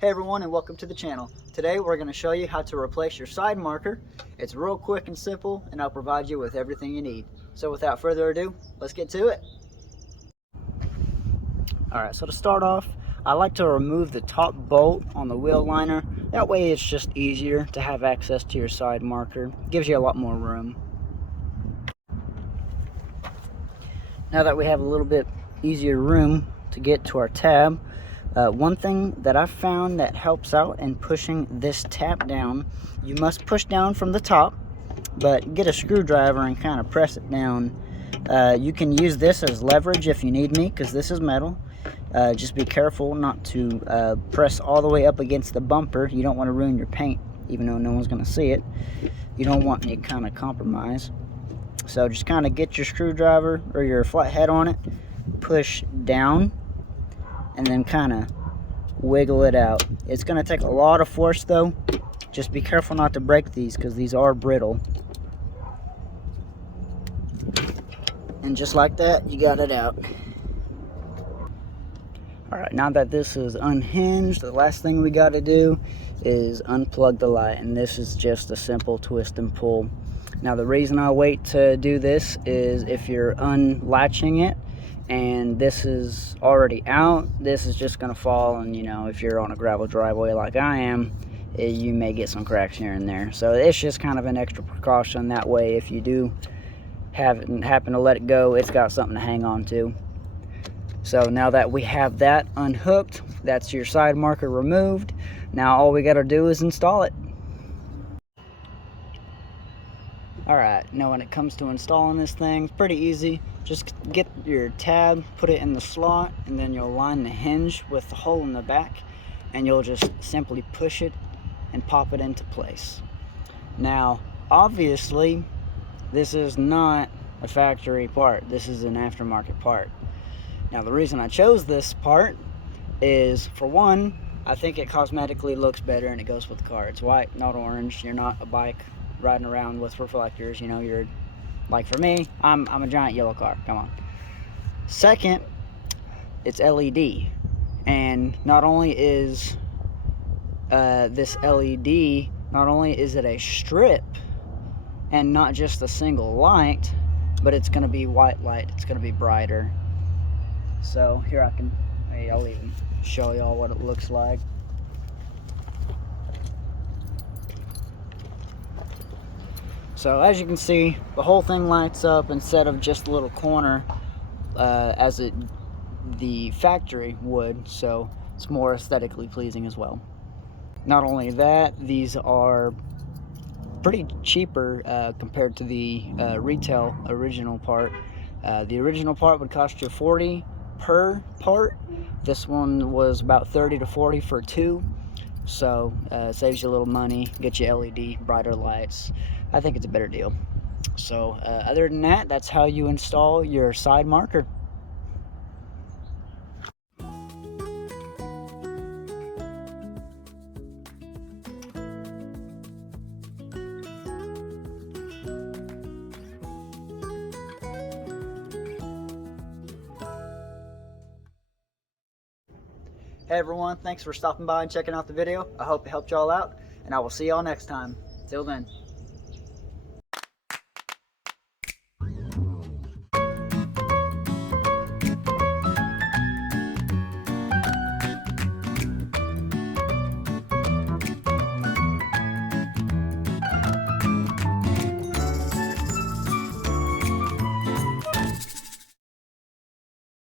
Hey everyone, and welcome to the channel. Today we're going to show you how to replace your side marker. It's real quick and simple, and I'll provide you with everything you need. So without further ado, let's get to it. Alright, so to start off, I like to remove the top bolt on the wheel liner. That way it's just easier to have access to your side marker. Gives you a lot more room. Now that we have a little bit easier room to get to our tab, one thing that I've found that helps out in pushing this tab down, you must push down from the top, but get a screwdriver and kind of press it down. You can use this as leverage if you need me, because this is metal. Just be careful not to press all the way up against the bumper. You don't want to ruin your paint, even though no one's going to see it. You don't want any kind of compromise. So just kind of get your screwdriver or your flathead on it, push down, and then kind of wiggle it out. It's going to take a lot of force though. Just be careful not to break these, because these are brittle. And just like that, you got it out. Alright, now that this is unhinged, the last thing we got to do is unplug the light. And this is just a simple twist and pull. Now the reason I wait to do this is if you're unlatching it and this is already out, this is just going to fall, and if you're on a gravel driveway like I am, you may get some cracks here and there. So it's just kind of an extra precaution. That way if you do happen to let it go, it's got something to hang on to. So now that we have that unhooked, that's your side marker removed. Now all we got to do is install it. Alright, now when it comes to installing this thing, it's pretty easy. Just get your tab, put it in the slot, and then you'll line the hinge with the hole in the back, and you'll just simply push it and pop it into place. Now, obviously, this is not a factory part. This is an aftermarket part. Now, the reason I chose this part is, for one, I think it cosmetically looks better and it goes with the car. It's white, not orange. You're not a bike riding around with reflectors. You're like, for me, I'm a giant yellow car. Come on. Second, it's LED, and not only is this LED, not only is it a strip and not just a single light, but it's going to be white light. It's going to be brighter. So here I'll even show y'all what it looks like. So as you can see, the whole thing lights up instead of just a little corner as the factory would, so it's more aesthetically pleasing as well. Not only that, these are pretty cheaper compared to the retail original part. The original part would cost you $40 per part. This one was about $30 to $40 for two. So saves you a little money, gets you LED, brighter lights. I think it's a better deal. So other than that, that's how you install your side marker. Hey everyone, thanks for stopping by and checking out the video. I hope it helped y'all out, and I will see y'all next time. Till then.